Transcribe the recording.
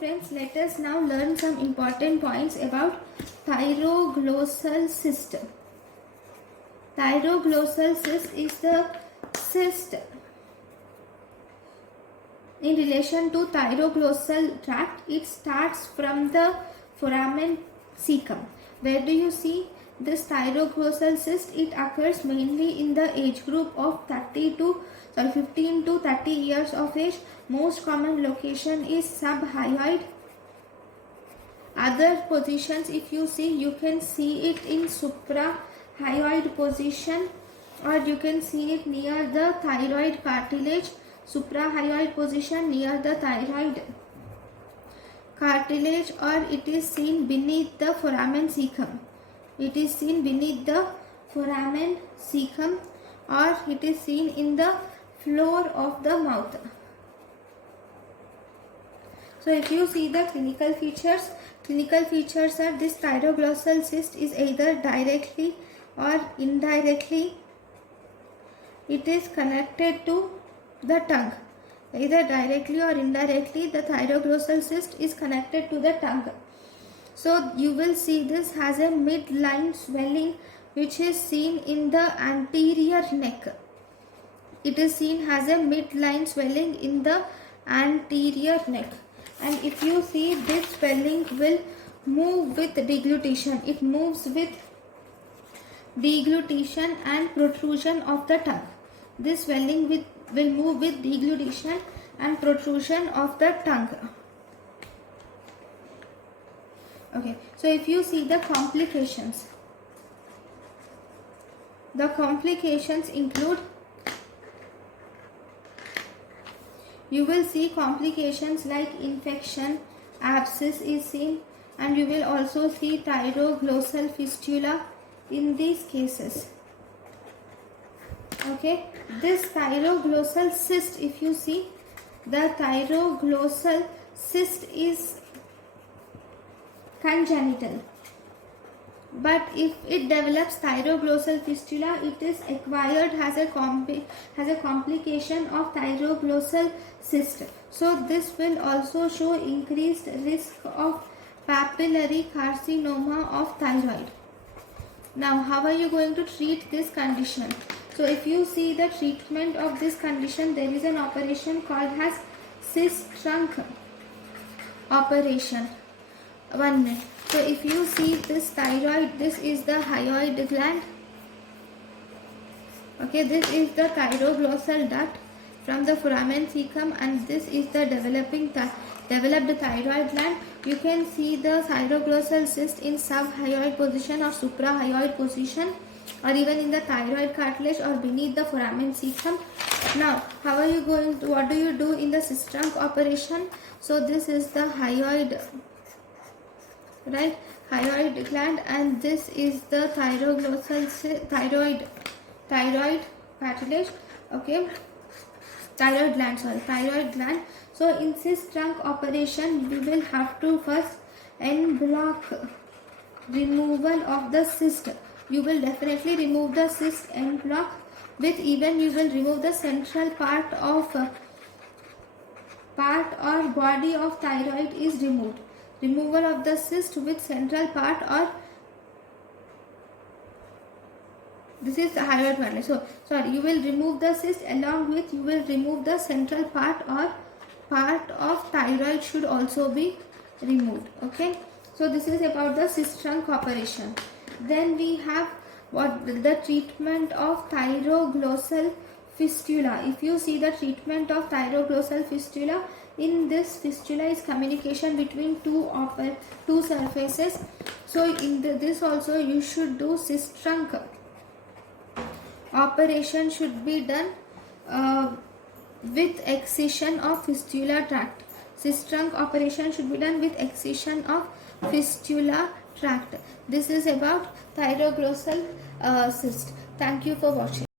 friends, let us now learn some important points about thyroglossal cyst. Thyroglossal cyst is the cyst in relation to thyroglossal tract. It starts from the foramen cecum. Where do you see this thyroglossal cyst? It occurs mainly in the age group of 15 to 30 years of age. Most common location is subhyoid. Other positions, if you see, you can see it in suprahyoid position, or you can see it near the thyroid cartilage. Suprahyoid position near the thyroid cartilage, or it is seen beneath the foramen cecum. It is seen beneath the foramen cecum, or it is seen in the floor of the mouth. So if you see the clinical features are this thyroglossal cyst is either directly or indirectly, it is connected to the tongue. Either directly or indirectly, the thyroglossal cyst is connected to the tongue. So you will see this has a midline swelling which is seen in the anterior neck. It is seen has a midline swelling in the anterior neck. And if you see, this swelling will move with deglutition. It moves with deglutition and protrusion of the tongue. This swelling will move with deglutition and protrusion of the tongue. Okay, so if you see the complications include, you will see complications like infection, abscess is seen, and you will also see thyroglossal fistula in these cases. Okay, this thyroglossal cyst, if you see, the thyroglossal cyst is congenital, but if it develops thyroglossal fistula, it is acquired, has a complication of thyroglossal cyst. So this will also show increased risk of papillary carcinoma of thyroid. Now, how are you going to treat this condition? So if you see the treatment of this condition, there is an operation called as cyst trunk operation. 1 minute. So if you see this thyroid, this is the hyoid gland. Okay, this is the thyroglossal duct from the foramen cecum, and this is the developed thyroid gland. You can see the thyroglossal cyst in subhyoid position or suprahyoid position, or even in the thyroid cartilage or beneath the foramen cecum. Now, how are you going to, what do you do in the cyst trunk operation? So this is the hyoid, right, hyoid gland, and this is the thyroglossal thyroid cartilage. Okay, thyroid gland. So in cyst trunk operation, we will have to first en bloc removal of the cyst. You will definitely remove the cyst en bloc, with even you will remove the central part or body of thyroid is removed. Removal of the cyst with central part, or this is the hyoid gland. So sorry, you will remove the cyst, along with you will remove the central part, or part of thyroid should also be removed. Okay, so this is about the cyst trunk operation. Then we have what the treatment of thyroglossal fistula. If you see the treatment of thyroglossal fistula, in this fistula is communication between two surfaces. So in this also you should do cyst trunk operation should be done with excision of fistula tract. Cyst trunk operation should be done with excision of fistula tract. This is about thyroglossal cyst. Thank you for watching.